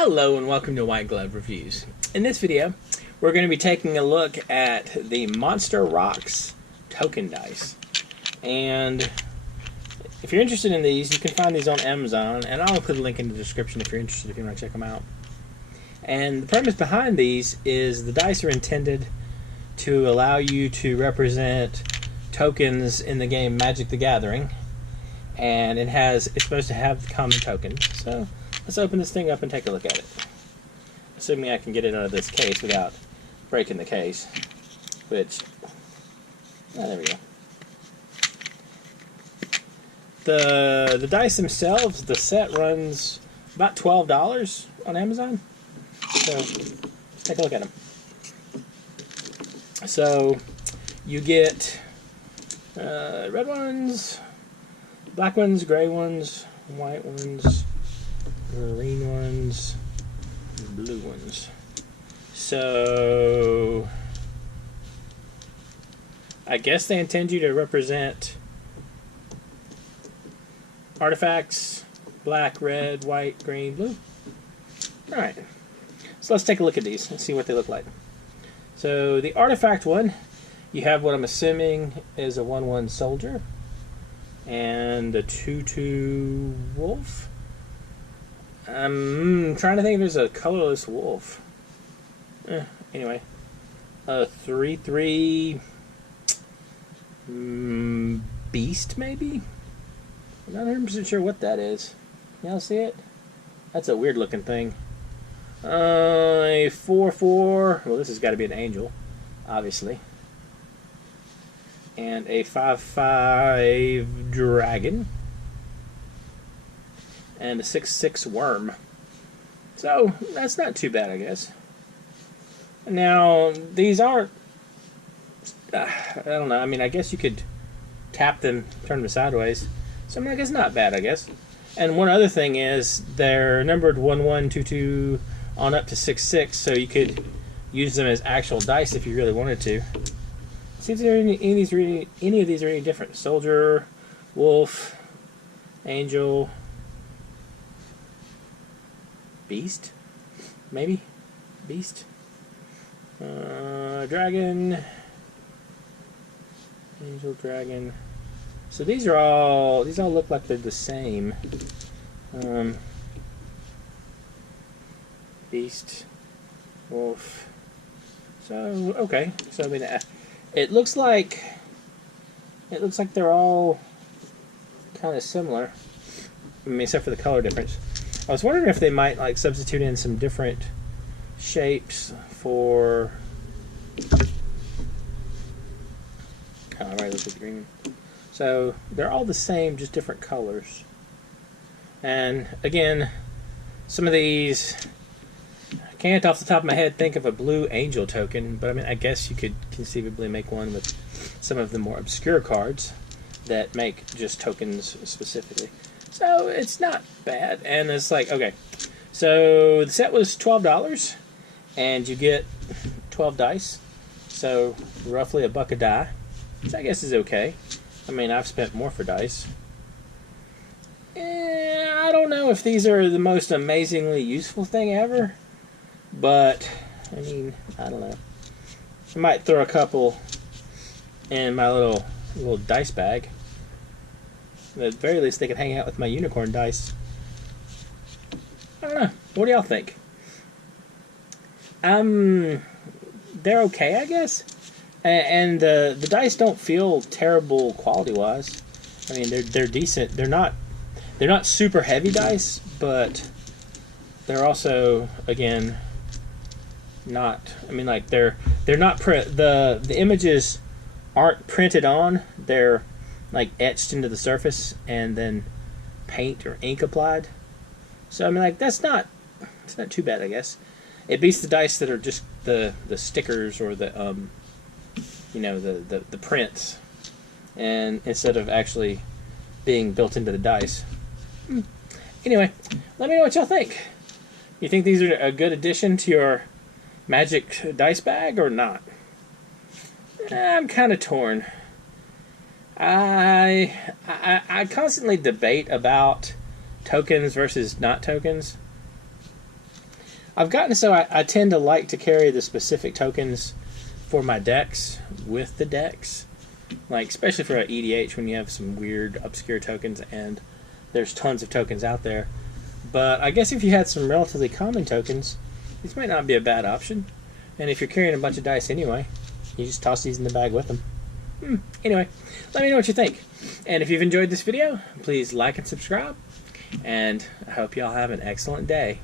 Hello and welcome to White Glove Reviews. In this video, we're going to be taking a look at the Monster Rocks token dice. And if you're interested in these, you can find these on Amazon, and I'll put a link in the description if you're interested, if you want to check them out. And the premise behind these is the dice are intended to allow you to represent tokens in the game Magic the Gathering, and it's supposed to have common tokens. So let's open this thing up and take a look at it. Assuming I can get it out of this case without breaking the case, which, there we go. The dice themselves, the set runs about $12 on Amazon. So let's take a look at them. So you get red ones, black ones, gray ones, white ones, green ones, blue ones. So I guess they intend you to represent artifacts: black, red, white, green, blue. Alright, so let's take a look at these and see what they look like. So the artifact one, you have what I'm assuming is a 1/1 soldier and a 2/2 wolf. I'm trying to think if there's a colorless wolf. Anyway, a 3/3 beast, maybe? I'm not 100% sure what that is. Y'all see it? That's a weird looking thing. A 4/4. Well, this has got to be an angel, obviously. And a 5/5 dragon. And a 6/6 worm. So that's not too bad, I guess. Now these aren't. I don't know. I mean, I guess you could tap them, turn them sideways. So I mean, I guess not bad, I guess. And one other thing is they're numbered 1/1, 2/2 on up to 6/6, so you could use them as actual dice if you really wanted to. See if there are any of these are any different. Soldier, wolf, angel, beast, maybe beast, dragon, angel, dragon. So these all look like they're the same. Beast, wolf. So okay. So I mean, it looks like they're all kind of similar. I mean, except for the color difference. I was wondering if they might like substitute in some different shapes for. Alright, look at the green. So they're all the same, just different colors. And again, some of these, I can't off the top of my head think of a blue angel token, but I mean, I guess you could conceivably make one with some of the more obscure cards that make just tokens specifically. So it's not bad, and it's like, okay, so the set was $12, and you get 12 dice, so roughly $1 a die, which I guess is okay. I mean, I've spent more for dice. I don't know if these are the most amazingly useful thing ever, but, I mean, I don't know. I might throw a couple in my little dice bag. At the very least, they could hang out with my unicorn dice. I don't know. What do y'all think? They're okay, I guess. And the dice don't feel terrible quality-wise. I mean, they're decent. They're not super heavy dice, but they're also, again, not. I mean, like they're not the images aren't printed on. They're like etched into the surface and then paint or ink applied. So I mean, like it's not too bad, I guess. It beats the dice that are just the stickers or the the prints, and instead of actually being built into the dice. Anyway, let me know what y'all think. You think these are a good addition to your Magic dice bag or not? I'm kind of torn. I constantly debate about tokens versus not tokens. I've gotten so I tend to like to carry the specific tokens for my decks with the decks. Like, especially for an EDH when you have some weird, obscure tokens, and there's tons of tokens out there. But I guess if you had some relatively common tokens, these might not be a bad option. And if you're carrying a bunch of dice anyway, you just toss these in the bag with them. Anyway, let me know what you think. And if you've enjoyed this video, please like and subscribe. And I hope y'all have an excellent day.